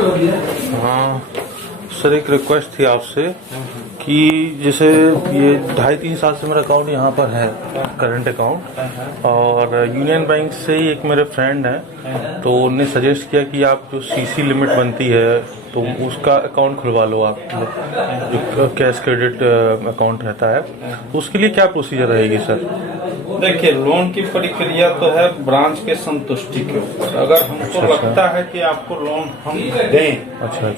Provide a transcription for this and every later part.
हाँ सर, एक रिक्वेस्ट थी आपसे कि जैसे ये 2.5-3 साल से मेरा अकाउंट यहाँ पर है, करंट अकाउंट, और यूनियन बैंक से ही एक मेरे फ्रेंड है, तो उन्होंने सजेस्ट किया कि आप जो सीसी लिमिट बनती है तो उसका अकाउंट खुलवा लो आप, जो कैश क्रेडिट अकाउंट रहता है, तो उसके लिए क्या प्रोसीजर रहेगी सर? देखिए, लोन की प्रक्रिया तो है ब्रांच के संतुष्टि के ऊपर। अगर हमको लगता है कि आपको लोन हम दें, अच्छा,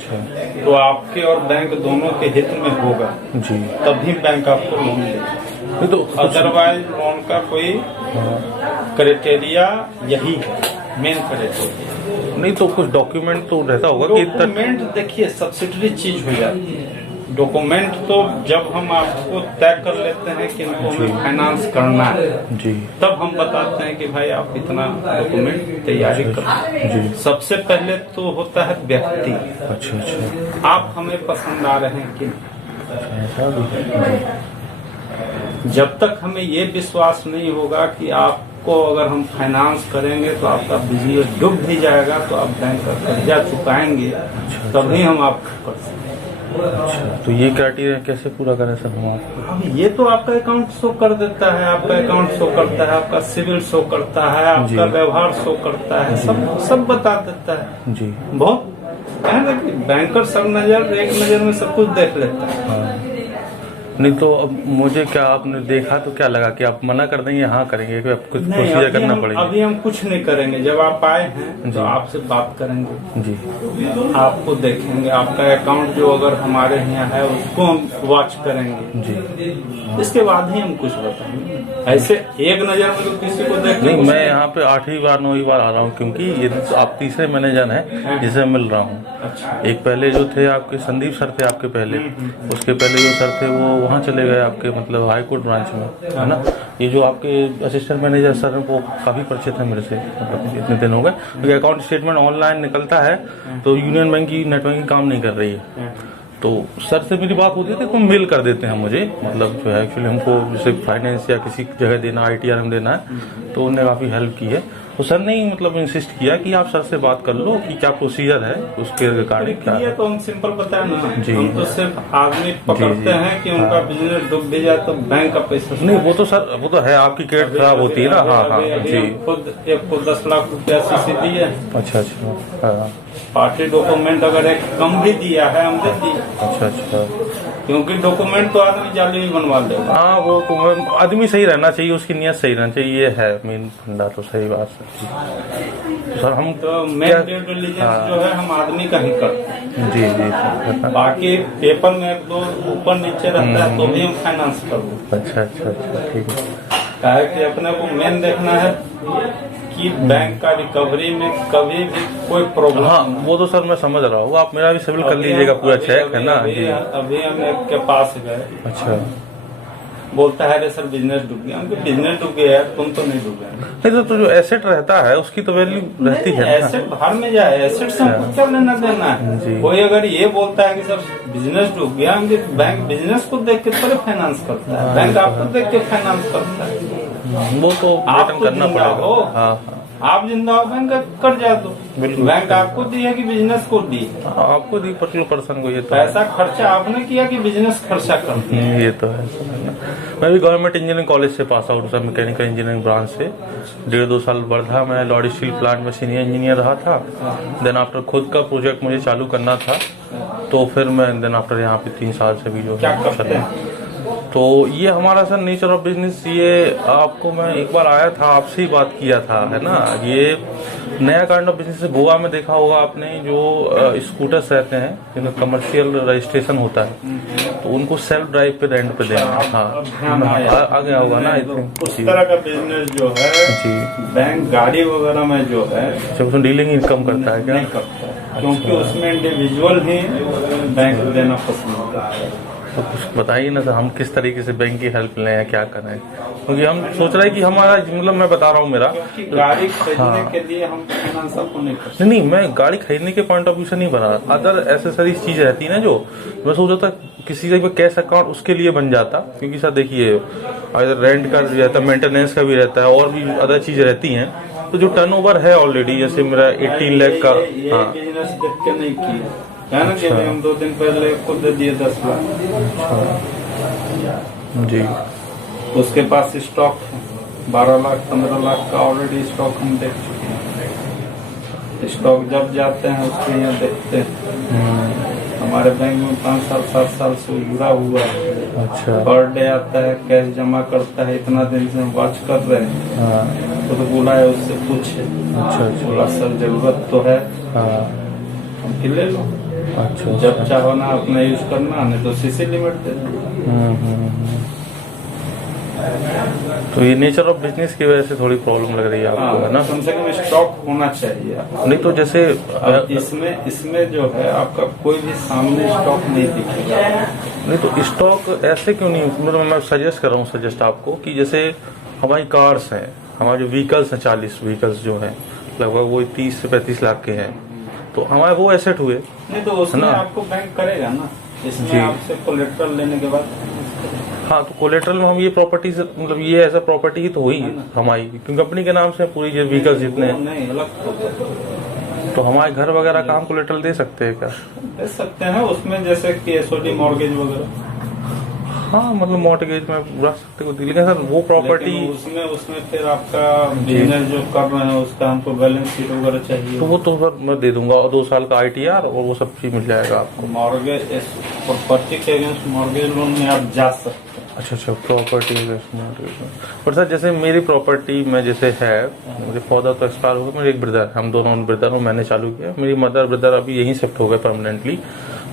तो आपके और बैंक दोनों के हित में होगा जी, तभी बैंक आपको लोन देगा। तो अदरवाइज लोन का कोई क्राइटेरिया यही है, मेन क्राइटेरिया नहीं, तो कुछ डॉक्यूमेंट तो रहता होगा कि डॉक्यूमेंट देखिए सब्सिडरी चीज हो जाती है। डॉक्यूमेंट तो जब हम आपको तय कर लेते हैं कि इनको हमें फाइनेंस करना है जी, तब हम बताते हैं कि भाई आप इतना डॉक्यूमेंट तैयारी करो जी। सबसे पहले तो होता है व्यक्ति, अच्छा, आप हमें पसंद आ रहे हैं कि नहीं। ऐसा भी है। जब तक हमें ये विश्वास नहीं होगा कि आपको अगर हम फाइनेंस करेंगे तो आपका बिजनेस डूब भी जाएगा, तो आप बैंक का कर्जा चुकाएंगे, तभी हम आपको कर सकते हैं। अच्छा, तो ये क्राइटेरिया कैसे पूरा करें सर हम? अब ये तो आपका अकाउंट शो कर देता है, आपका अकाउंट शो करता है, आपका सिविल शो करता है, आपका व्यवहार शो करता है, सब बता देता है जी। बहुत है ना कि बैंकर सब नजर एक नजर में सब कुछ देख लेता है। हाँ। नहीं तो अब मुझे क्या, आपने देखा तो क्या लगा कि आप मना कर देंगे, हाँ करेंगे, कि आप कुछ प्रोसीजर करना पड़ेगा? अभी हम कुछ नहीं करेंगे। जब आप आए हैं तो आपसे बात करेंगे जी, आपको देखेंगे, आपका अकाउंट जो अगर हमारे यहाँ है उसको हम वॉच करेंगे जी। इसके बाद ही हम कुछ बताएंगे। ऐसे एक नजर में तो किसी को देख नहीं, मैं यहाँ पे 8वीं बार 9वीं बार आ रहा हूँ, क्योंकि ये आप तीसरे मैनेजर हैं जिसे मिल रहा हूँ। अच्छा। एक पहले जो थे आपके संदीप सर थे आपके पहले, उसके पहले जो सर थे वो वहाँ चले गए आपके, मतलब हाई कोर्ट ब्रांच में, है ना। ये जो आपके असिस्टेंट मैनेजर सर हैं वो काफी परिचित है मेरे से, मतलब इतने दिन हो गए, क्योंकि अकाउंट स्टेटमेंट ऑनलाइन निकलता है तो यूनियन बैंक की नेट बैंकिंग काम नहीं कर रही है। तो सर से मेरी बात होती है तो मेल कर देते हैं मुझे, मतलब जो है एक्चुअली हमको जैसे फाइनेंस या किसी जगह देना, ITRM देना है, तो उन्होंने काफी हेल्प की है। तो सर ने मतलब इंसिस्ट किया कि आप सर से बात कर लो कि क्या प्रोसीजर है उसके रिगार्डिंग क्या है। तो हम सिंपल बताए ना जी। हम तो सिर्फ आदमी पकड़ते हैं कि उनका बिजनेस डूब भी जाए तो बैंक का पैसा नहीं, वो तो सर वो तो है, आपकी क्रेडिट खराब होती है ना। हाँ हाँ जी। एक को 10 लाख रुपया सीसी दी है। अच्छा, हाँ। पार्टी डॉक्यूमेंट अगर एक कम भी दिया है हम दे दी। अच्छा, क्योंकि डॉक्यूमेंट तो आदमी जाली भी बनवा देगा। हाँ, वो तो आदमी सही रहना चाहिए, उसकी नियत सही रहना चाहिए, ये है मेन फंडा। तो सही बात सर, हम तो मेन ड्यू डिलिजेंस जो है हम आदमी का ही करते हैं। जी। बाकी पेपर में एक दो ऊपर नीचे रहता है तो भी हम फाइनेंस करते हैं। अच्छा, ठीक है। क्या है कि अपने को मेन देखना है कि बैंक का रिकवरी में कभी भी कोई प्रॉब्लम। हाँ, वो तो सर मैं समझ रहा हूँ, आप मेरा भी सिविल कर लीजिएगा पूरा चेक, है ना जी। अभी हम एक के पास गए, अच्छा, बोलता है सर बिजनेस डूब गया। हमको बिजनेस डूब गया है, तुम तो नहीं डूबे। नहीं तो जो एसेट रहता है उसकी तो वैल्यू रहती है ना। एसेट बाहर में जाए, एसेट से हमको क्या लेना देना है। कोई अगर ये बोलता है कि सर बिजनेस डूब गया, हम बैंक बिजनेस को देख के थोड़े फाइनेंस करता है, बैंक आपको देख के फाइनेंस करता है। वो तो आप तो करना जिंदा हो, हाँ। आप जिंदा हो, बैंक कर जा दो। बैंक आपको दी है कि बिजनेस को दी? आपको दी पर्टिकुलर पर्सन को, ये तो पैसा खर्चा आपने किया कि बिजनेस खर्चा कर दिया? ये तो है। मैं भी गवर्नमेंट इंजीनियरिंग कॉलेज से पास आउट था, मैकेनिकल इंजीनियरिंग ब्रांच से। 1.5-2 साल वर्धा में लॉर्ड स्टील प्लांट में सीनियर इंजीनियर रहा था। देन आफ्टर खुद का प्रोजेक्ट मुझे चालू करना था, तो फिर मैं देन आफ्टर यहाँ पे 3 साल से भी जो क्या करते हैं? तो ये हमारा सर नेचर ऑफ बिजनेस, ये आपको मैं एक बार आया था, आपसे ही बात किया था, है ना। ये नया काइंड ऑफ बिजनेस है। गोवा में देखा होगा आपने, जो स्कूटर्स रहते हैं जिनका कमर्शियल रजिस्ट्रेशन होता है, तो उनको सेल्फ ड्राइव पे रेंट पे देना। हाँ, आ गया होगा ना। उस तरह का बिजनेस जो है जी, बैंक गाड़ी वगैरह में जो है उसमें डीलिंग इनकम करता है क्या? नहीं करता है, क्योंकि उसमें इंडिविजुअल ही बैंक देना पसंद करता है। तो कुछ बताइए ना सर, हम किस तरीके से बैंक की हेल्प लें या क्या करें, क्योंकि हम सोच रहे हैं कि हमारा, मतलब मैं बता रहा हूँ मेरा गाड़ी खरीदने के लिए हम फाइनेंस आपको नहीं कर सकते। नहीं, मैं गाड़ी खरीदने के पॉइंट ऑफ व्यू से नहीं बना, अदर एसेसरीज चीज रहती है ना, जो मैं सोच रहा था किसी जगह कैश अकाउंट उसके लिए बन जाता। क्योंकि सर देखिए, अगर रेंट का रहता है, मेंटेनेंस का भी रहता है, और भी अदर चीज रहती हैं, तो जो टर्नओवर है ऑलरेडी, जैसे मेरा 18 लाख का, ये हाँ बिजनेस देख के नहीं किया है ना, कि अभी हम 2 दिन पहले खुद दे दिए 10 लाख। जी। उसके पास स्टॉक है 12 लाख 15 लाख का ऑलरेडी स्टॉक हम देख चुके हैं। स्टॉक जब जाते हैं उसके यहाँ देखते हैं। हमारे बैंक में 5 साल 7 साल से जुड़ा हुआ है। अच्छा। पर डे आता है, कैश जमा करता है, इतना दिन से हम वॉच कर रहे हैं। हाँ। तो बोला है उससे पूछे। अच्छा। बोला सर जरूरत तो है, हाँ। हम फिर ले लो। अच्छा। जब चाहो ना अपना यूज करना, नहीं तो सीसी लिमिट दे दो। तो ये नेचर ऑफ बिजनेस की वजह से थोड़ी प्रॉब्लम लग रही है आपको, है ना? कम से कम स्टॉक होना चाहिए। नहीं तो जैसे अब इसमें जो है आपका कोई भी सामने स्टॉक नहीं दिखेगा। नहीं तो स्टॉक ऐसे क्यों नहीं, मतलब मैं सजेस्ट कर रहा हूँ आपको कि जैसे हमारी कार्स हैं, हमारे जो व्हीकल्स हैं, 40 व्हीकल्स जो हैं लगभग वो 30 से 35 लाख के हैं, तो हमारे वो एसेट हुए। नहीं तो उसमें आपको बैंक करेगा ना, इसमें आपसे कोलेट्रल लेने के बाद। हाँ, तो कोलेट्रल में हम ये प्रॉपर्टी से, मतलब ये ऐसा प्रॉपर्टी ही तो हुई हमारी, क्योंकि कंपनी के नाम से पूरी जो व्हीकल्स जितने हैं। नहीं अलग तो हमारे घर वगैरह का हम कोलेट्रल दे सकते हैं क्या? दे सकते हैं उसमें, जैसे कि एसओडी मॉर्गेज वगैरह। हाँ, मतलब मॉर्गेज में रख सकते हो, लेकिन सर वो प्रॉपर्टी उसमें फिर आपका बिजनेस जो कर रहे हैं उसका हमको बैलेंस शीट वगैरह चाहिए। तो वो तो सर मैं दे दूंगा, और 2 साल का ITR और वो सब चीज मिल जाएगा आपको। मॉर्गेज प्रॉपर्टी के अगेंस्ट मॉर्गेज लोन में आप जा सकते हैं। अच्छा, प्रॉपर्टी पर सर जैसे मेरी प्रॉपर्टी में जैसे है, मुझे फादर तो एक्सपायर हो गया, मेरे एक ब्रदर, हम दोनों ब्रदर हूँ, मैंने चालू किया। मेरी मदर ब्रदर अभी यहीं शिफ्ट हो गए परमानेंटली।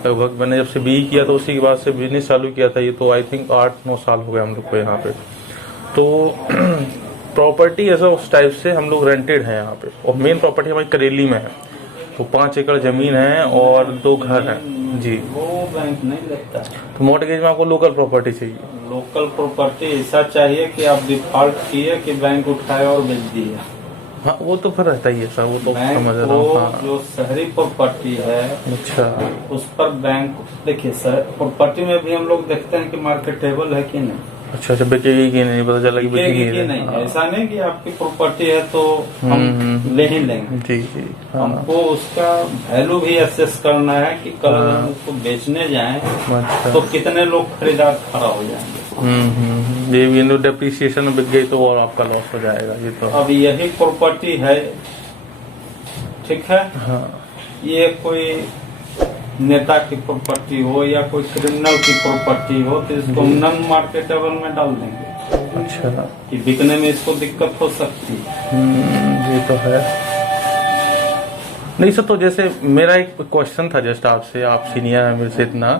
लगभग मैंने जब से BE किया तो उसी के बाद से बिजनेस चालू किया था। ये तो आई थिंक 8-9 साल हो गए हम लोग को यहाँ पे। तो प्रॉपर्टी ऐसा उस टाइप से हम लोग रेंटेड हैं यहाँ पे, और मेन प्रॉपर्टी हमारी करेली में है। तो 5 एकड़ जमीन है और 2 घर हैं जी। वो बैंक नहीं लेता। तो मॉर्गेज में आपको लोकल प्रॉपर्टी चाहिए। लोकल प्रॉपर्टी ऐसा चाहिए कि आप डिफॉल्ट किए कि बैंक उठाए और बेच दिया। हाँ, वो तो फिर रहता ही है सर, वो तो समझ रहा हूँ। हाँ। जो शहरी प्रॉपर्टी है, अच्छा, उस पर बैंक, देखिए सर प्रॉपर्टी में भी हम लोग देखते हैं कि मार्केटेबल है कि नहीं। अच्छा, बिकेगी कि नहीं, पता चला कि बिकेगी नहीं। ऐसा नहीं कि आपकी प्रॉपर्टी है तो हम ले ही लेंगे। जी जी। हाँ। हमको उसका वैल्यू भी असेस करना है कि कल हम उसको बेचने जाएं अच्छा। तो कितने लोग खरीदार खड़ा हो जाएंगे। ये भी डेप्रिसिएशन में बिक गई तो और आपका लॉस हो जाएगा। ये तो अब यही प्रॉपर्टी है, ठीक है। हाँ। ये कोई नेता की प्रॉपर्टी हो या कोई क्रिमिनल की प्रॉपर्टी हो तो इसको नॉन मार्केटेबल में डाल देंगे। अच्छा, कि बिकने में इसको दिक्कत हो सकती है। ये तो है। नहीं सर, तो जैसे मेरा एक क्वेश्चन था जस्ट आपसे, आप सीनियर है मेरे से इतना,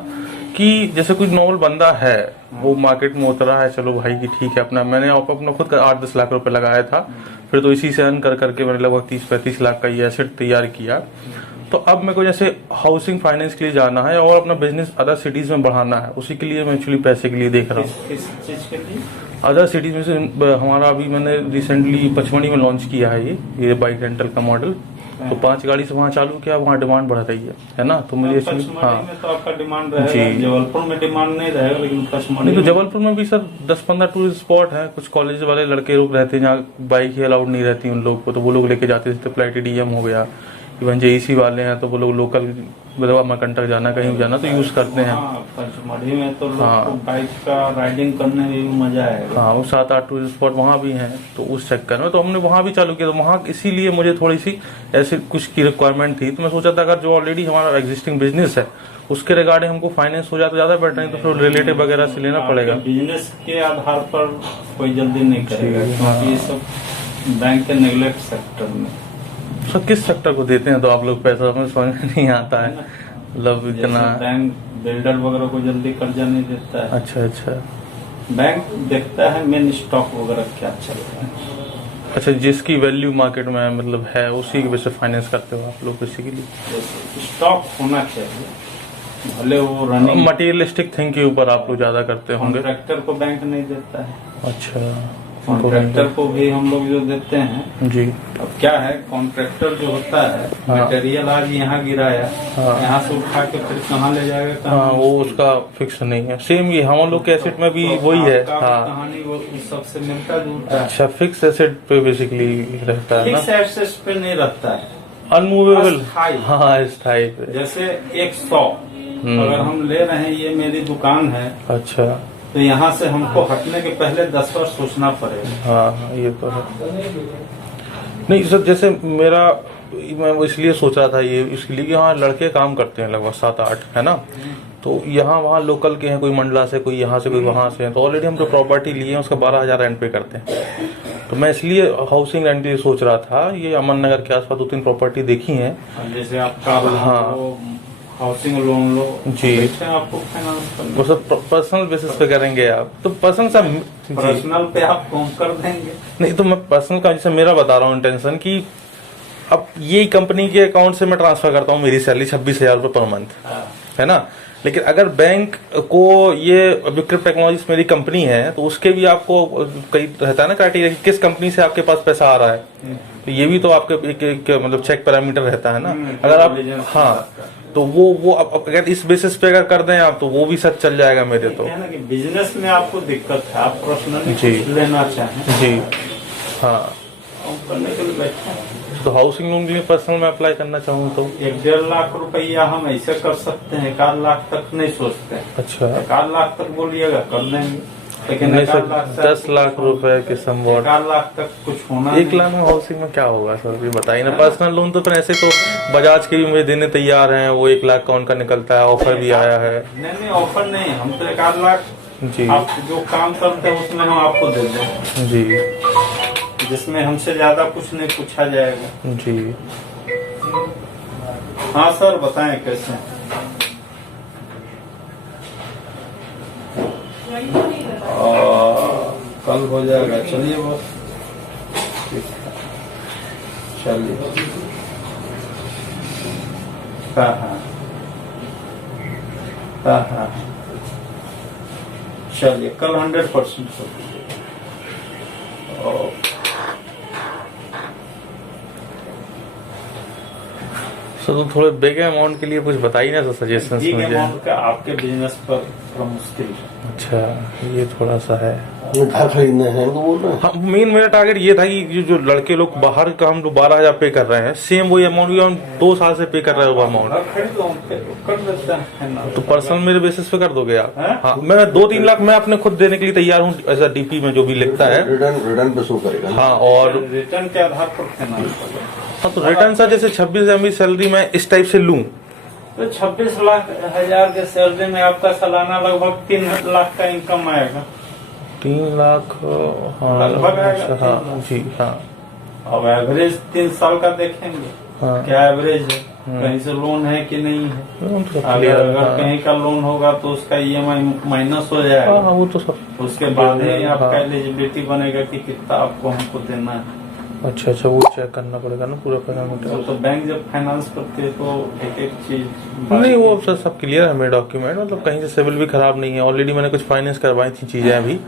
कि जैसे कोई नॉर्मल बंदा है वो मार्केट में उतरा है, चलो भाई कि ठीक है, अपना मैंने अपना खुद का 8-10 लाख रुपए लगाया था, फिर तो इसी से अर्न कर करके मैंने लगभग 30-35 लाख का ये एसेट तैयार किया। तो अब मेरे को जैसे हाउसिंग फाइनेंस के लिए जाना है और अपना बिजनेस अदर सिटीज में बढ़ाना है, उसी के लिए मैं एक्चुअली पैसे के लिए देख रहा हूँ। किस चीज के लिए? अदर सिटीज में से हमारा अभी मैंने रिसेंटली पचमढ़ी में लॉन्च किया है ये बाइक रेंटल का मॉडल। तो 5 गाड़ी से वहाँ चालू किया, वहाँ डिमांड बढ़ रही है ना, तो मुझे पचमढ़ी में तो आपका डिमांड रहेगा, जबलपुर में डिमांड नहीं रहेगा, लेकिन पचमढ़ी नहीं तो जबलपुर में भी सर 10-15 टूरिस्ट स्पॉट है, कुछ कॉलेज वाले लड़के लोग रहते हैं जहाँ बाइक ही अलाउड नहीं रहती उन लोग को, तो वो लोग लेके जाते थे। प्लेटिनियम हो गया, इवन JEC वाले हैं तो वो लोग लोकल मतलब अमरकंटक जाना कहीं जाना तो यूज करते हैं। पचमढ़ी में तो लोग को बाइक का राइडिंग करने में भी मजा आएगा। हाँ, वो 7-8 टूरिस्ट स्पॉट वहाँ भी हैं, तो उस चक्कर में तो हमने वहाँ भी चालू किया। तो वहाँ इसीलिए मुझे थोड़ी सी ऐसे कुछ की रिक्वायरमेंट थी, तो मैं सोचा था अगर जो ऑलरेडी हमारा एग्जिस्टिंग बिजनेस है उसके रिगार्डिंग हमको फाइनेंस हो जाए तो ज्यादा बेटर, नहीं तो फिर रिलेटिव वगैरह से लेना पड़ेगा। बिजनेस के आधार पर कोई जल्दी नहीं करेगा, क्योंकि ये सब बैंक के नेग्लेक्ट सेक्टर में। सर किस सेक्टर को देते हैं तो आप लोग पैसा, हमें समझ में नहीं आता है, मतलब इतना। बैंक बिल्डर वगैरह को जल्दी कर्जा नहीं देता है। अच्छा, बैंक देखता है मेन स्टॉक वगैरह क्या चल रहा है। अच्छा, जिसकी वैल्यू मार्केट में मतलब है उसी की वजह से फाइनेंस करते हो आप लोग बेसिकली। स्टॉक होना चाहिए, भले वो रनिंग मटेरियलिस्टिक थिंग के ऊपर आप लोग ज्यादा करते होंगे। कॉन्ट्रैक्टर को बैंक नहीं देता है। अच्छा, कॉन्ट्रैक्टर को भी हम लोग जो देते हैं। जी। अब क्या है, कॉन्ट्रैक्टर जो होता है, हाँ। मटेरियल आज यहाँ गिराया, हाँ। यहाँ से उठा के फिर कहाँ ले जाएगा, हाँ, वो उसका फिक्स नहीं है। सेम ये हम लोग के एसेट में भी वही है। आपका हाँ, कहानी वो उस सबसे मिलता जुलता है। अच्छा, फिक्स एसेट पे बेसिकली रहता है ना, फिक्स एसेट्स पे नहीं रहता है, अनमूवेबल। अस्थायी। हाँ, स्थायी पे। जैसे 100 अगर हम ले रहे हैं, ये मेरी दुकान है, अच्छा। तो यहाँ से हमको हटने के पहले 10 बार सोचना पड़ेगा। हाँ हाँ, ये तो है। नहीं सर, जैसे मेरा, मैं इसलिए सोच रहा था ये इसके लिए कि यहाँ लड़के काम करते हैं लगभग 7-8, है ना, तो यहाँ वहाँ लोकल के हैं, कोई मंडला से, कोई यहाँ से, कोई वहाँ से हैं, तो ऑलरेडी हम जो प्रॉपर्टी लिए हैं उसका 12,000 रेंट पे करते हैं। तो मैं इसलिए हाउसिंग रेंट ये सोच रहा था, ये अमन नगर के आसपास 2-3 प्रॉपर्टी देखी हैं। जैसे आप हाँ। हाउसिंग लोन लो जी। आपको फाइनेंस करना, वो सब पर्सनल बेसिस पे करेंगे आप, तो पर्सनल सा पर्सनल पे आप कम कर देंगे। नहीं, तो मैं पर्सनल का जैसे मेरा बता रहा हूँ इंटेंशन कि अब ये कंपनी के अकाउंट से मैं ट्रांसफर करता हूँ, मेरी सैलरी 26,000 रुपये पर मंथ, है ना, लेकिन अगर बैंक को ये विक्रम टेक्नोलॉजीज मेरी कंपनी है, तो उसके भी आपको कई रहता है ना क्राइटेरिया कि किस कंपनी से आपके पास पैसा आ रहा है, तो ये भी तो आपके एक मतलब चेक पैरामीटर रहता है ना। अगर आप, हाँ, तो वो अब अगर इस बेसिस पे अगर कर दें आप, तो वो भी सच चल जाएगा मेरे तो। है ना कि बिजनेस में आपको दिक्कत है, आप पर्सनली जी। कुछ लेना चाहें जी। हाँ, करने के लिए बैठे हैं। तो हाउसिंग लोन के लिए पर्सनल में अप्लाई करना चाहूँ तो 1-1.5 लाख रुपया हम ऐसे कर सकते हैं, 1 लाख तक नहीं सोचते हैं। अच्छा, 1 लाख तक बोलिएगा कर देंगे, लेकिन नहीं 1 सर, लाख से 10 लाख रुपए के समवॉट। 1 लाख तक कुछ होना 1 लाख में हाउसिंग में क्या होगा सर, ये बताइए ना। पर्सनल लोन तो फिर ऐसे तो बजाज के भी मुझे देने तैयार हैं, वो 1 लाख का उनका निकलता है, ऑफर भी आया है। नहीं, ऑफर नहीं, हम तो 1 लाख जी। आप जो काम करते हैं उसमें हम आपको दे दें, जी। जिसमें हमसे ज्यादा कुछ नहीं पूछा जाएगा। जी। हाँ सर, बताएं कैसे। कल हो जाएगा, चलिए बस, चलिए। हाँ हाँ हाँ हाँ, चलिए कल 100% हो जाएगा। सर, तो थोड़े बिग अमाउंट के लिए कुछ बताइए ना सर, सजेशन बिग मुझे। अमाउंट का आपके बिजनेस पर थोड़ा मुश्किल है। अच्छा, ये थोड़ा सा है। घर खरीदना है तो बोल रहे हैं। हाँ, मेन मेरा टारगेट ये था कि जो लड़के लोग बाहर का हम लोग 12,000 पे कर रहे हैं, सेम वही अमाउंट भी हम 2 साल से पे कर रहे हैं वो अमाउंट, घर खरीद लो, हम पे कर देते हैं ना। तो पर्सनल मेरे बेसिस पे कर दोगे आप? हैं? हाँ, मैं 2-3 लाख मैं अपने खुद देने के लिए तैयार हूँ, ऐसा डीपी में जो भी लिखता है। रिटर्न पे शो करेगा ना। हाँ, और रिटर्न के आधार पर देना पड़ेगा। हाँ, तो रिटर्न सर जैसे 26 MB सैलरी मैं इस टाइप से लूँ, तो 26 लाख हजार के सैलरी में आपका सालाना लगभग 3 लाख का इनकम आएगा। 3 लाख, हाँ लगभग आएगा। हाँ जी। हाँ अब एवरेज 3 साल का देखेंगे, हाँ, क्या एवरेज है, कहीं से लोन है कि नहीं है। वो तो सब अगर clear है। अगर हाँ। कहीं का लोन होगा तो उसका EMI माइनस हो जाएगा, हाँ, वो तो सब। उसके बाद ही आपका हाँ। एलिजिबिलिटी बनेगा कि कितना आपको हमको देना है। अच्छा अच्छा, वो चेक करना पड़ेगा ना पूरा पैरामीटर। तो बैंक जब फाइनेंस करती है तो एक एक चीज नहीं, वो सर सब क्लियर है मेरे डॉक्यूमेंट, मतलब कहीं से सिविल भी खराब नहीं है। ऑलरेडी मैंने कुछ फाइनेंस करवाई थी चीजें, अभी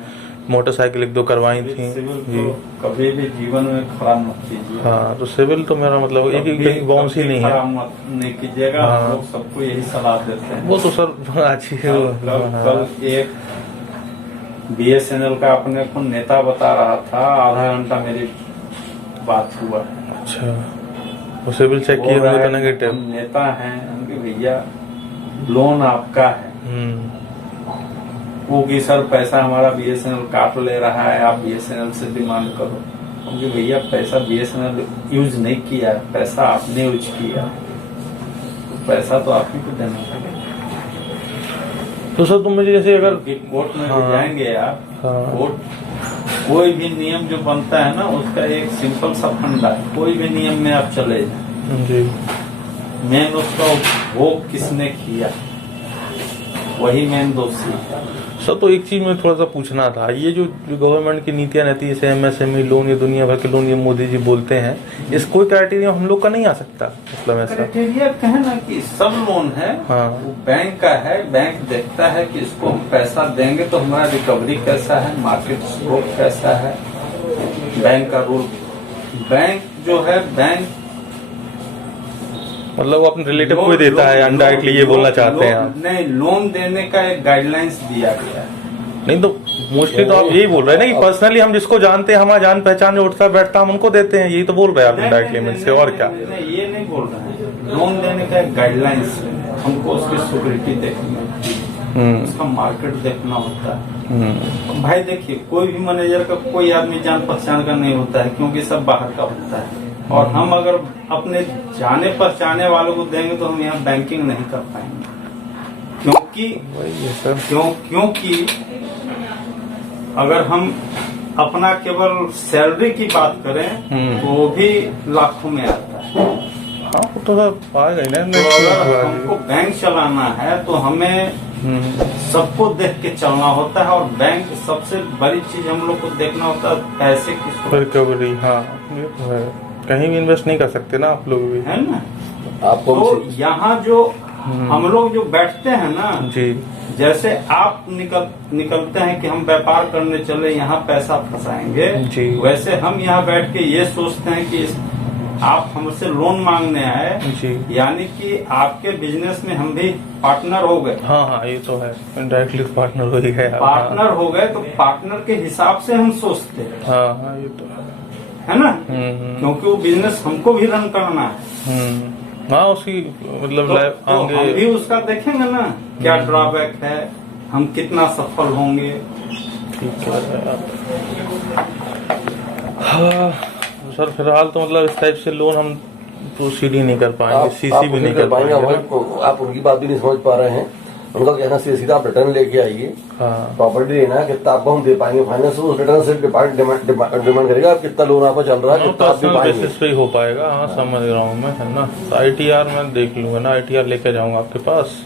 मोटरसाइकिल 1-2 करवाई थी सिविल जी। तो कभी भी जीवन में खराब मत कीजिए। हाँ, तो सिविल तो मेरा मतलब एक एक बाउंस ही कभी नहीं है। खराब मत नहीं कीजिएगा, हाँ। हम लोग सबको यही सलाह देते हैं। वो तो सर अच्छी है। कल एक BSNL का अपने को नेता बता रहा था, आधा घंटा मेरी बात हुआ। अच्छा, वो सिविल चेक किए बोल रहा होंगे है, तो नेगेटिव। हम नेता हैं, उनके भैया लोन आपका है, वो कि सर पैसा हमारा BSNL काट ले रहा है, आप BSNL से डिमांड करो। क्योंकि भैया पैसा BSNL यूज नहीं किया, पैसा आपने यूज किया, तो पैसा तो आप ही को देना पड़ेगा। तो सर तुम मुझे जैसे अगर कोर्ट में हाँ। भी जाएंगे आप, हाँ। कोर्ट कोई भी नियम जो बनता है ना, उसका एक सिंपल सा फंडा है, कोई भी नियम में आप चले जाए, जी, मेन उसका भोग किसने किया, वही मेन दोषी है। सर तो एक चीज में थोड़ा सा पूछना था, ये जो गवर्नमेंट की नीतियां रहती है जैसे MSME लोन, ये दुनिया भर के लोन ये मोदी जी बोलते हैं, इस कोई क्राइटेरिया हम लोग का नहीं आ सकता, मतलब ऐसा? क्राइटेरिया कहे ना कि सब लोन है, हाँ। वो बैंक का है, बैंक देखता है कि इसको हम पैसा देंगे तो हमारा रिकवरी कैसा है, मार्केट स्कोप कैसा है, बैंक का रूल, बैंक जो है बैंक मतलब वो अपने रिलेटिव को ही देता है, अनडायरेक्टली ये बोलना चाहते हैं आप? नहीं, लोन देने का एक गाइडलाइंस दिया गया है। नहीं तो मोस्टली तो आप यही बोल रहे हैं ना कि पर्सनली हम जिसको जानते हैं, हमारा जान पहचान जो उठता बैठता हम उनको देते हैं, यही तो बोल रहे हैं आप इनडायरेक्टली मेरे से, और क्या? नहीं, ये नहीं बोल रहे हैं। लोन देने का एक गाइडलाइंस है, हमको उसकी सिक्योरिटी देखनी होती है, उसका मार्केट देखना होता है। भाई देखिए, कोई भी मैनेजर का कोई आदमी जान पहचान का नहीं होता है, क्योंकि सब बाहर का होता है। और हम अगर अपने जाने पहचाने वालों को देंगे तो हम यहाँ बैंकिंग नहीं कर पाएंगे, क्योंकि वही है सर। क्योंकि अगर हम अपना केवल सैलरी की बात करें तो वो भी लाखों में आता है। हाँ वो तो सब आएगा ही ना। तो अगर हमको बैंक चलाना है तो हमें सबको देख के चलना होता है, और बैंक सबसे बड़ी चीज हम लोग को देखना होता है पैसे की रिकवरी। हाँ ये तो है, कहीं भी इन्वेस्ट नहीं कर सकते ना आप लोग भी, है ना। आपको तो यहाँ जो हम लोग जो बैठते हैं ना जी, जैसे आप निकलते हैं कि हम व्यापार करने चले, यहाँ पैसा फंसाएंगे जी। वैसे हम यहाँ बैठ के ये सोचते हैं कि आप हमसे लोन मांगने आए जी। यानी कि आपके बिजनेस में हम भी पार्टनर हो गए। हाँ हाँ ये तो है, इनडायरेक्टली पार्टनर हो ही गए आप। पार्टनर हो गए तो पार्टनर के हिसाब से हम सोचते हैं, हाँ हाँ ये तो है ना। क्योंकि वो बिजनेस हमको भी रन करना है। हाँ उसकी मतलब तो हम आगे भी उसका देखेंगे ना, क्या ड्रॉबैक है, हम कितना सफल होंगे। ठीक है। हाँ सर फिलहाल तो मतलब इस टाइप से लोन हम प्रोसीड ही नहीं कर पाएंगे, सीसी भी नहीं कर पाएंगे। आप उनकी बात भी नहीं समझ पा रहे हैं। उनका कहना सीधा आप रिटर्न लेके आइए, हाँ प्रॉपर्टी लेना है, कितना आपको हम दे पाएंगे फाइनेंस, उस रिटर्न से डिमांड करेगा आप कितना लोन आपको चल रहा है, कितना आप दे पर्सनल पाएंगे। बेसिस पे ही हो पाएगा। हाँ समझ रहा हूँ मैं, है ना। ITR मैं देख लूंगा ना, ITR लेके जाऊंगा आपके पास।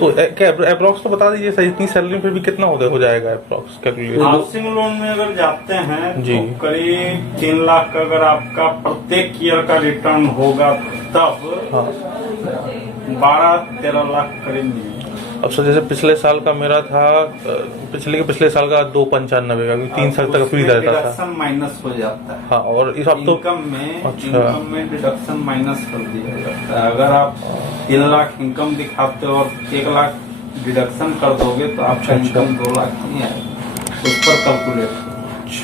तो क्या अप्रोक्स तो बता दीजिए सर, इतनी सैलरी फिर भी कितना हो जाएगा अप्रोक्स कैलकुलेशन? हाउसिंग लोन में अगर जाते हैं जी। तो करीब 3 लाख का अगर आपका प्रत्येक ईयर का रिटर्न होगा तब हाँ 12-13 लाख करीब मिलेगा। अब सर जैसे पिछले साल का मेरा था, पिछले साल का 295 का, क्योंकि 3 साल तक फ्री रहता था। डिडक्शन माइनस हो जाता है। हाँ और इस अब तो इनकम में डिडक्शन माइनस कर दिया जाता है। अगर आप 3 लाख इनकम दिखाते हो और 1 लाख डिडक्शन कर दोगे तो आपका इनकम 2 लाख नहीं आएगा, उस पर कैलकुलेट।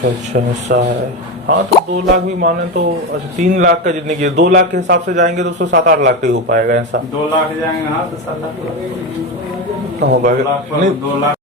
अच्छा ऐसा है। हाँ तो 2 लाख भी माने तो, अच्छा 3 लाख का जितने की 2 लाख के हिसाब से जाएंगे तो उसको 7-8 लाख का ही हो पाएगा ऐसा? 2 लाख जाएंगे, हाँ तो 7-8 लाख हो पाएगा नहीं। 2 लाख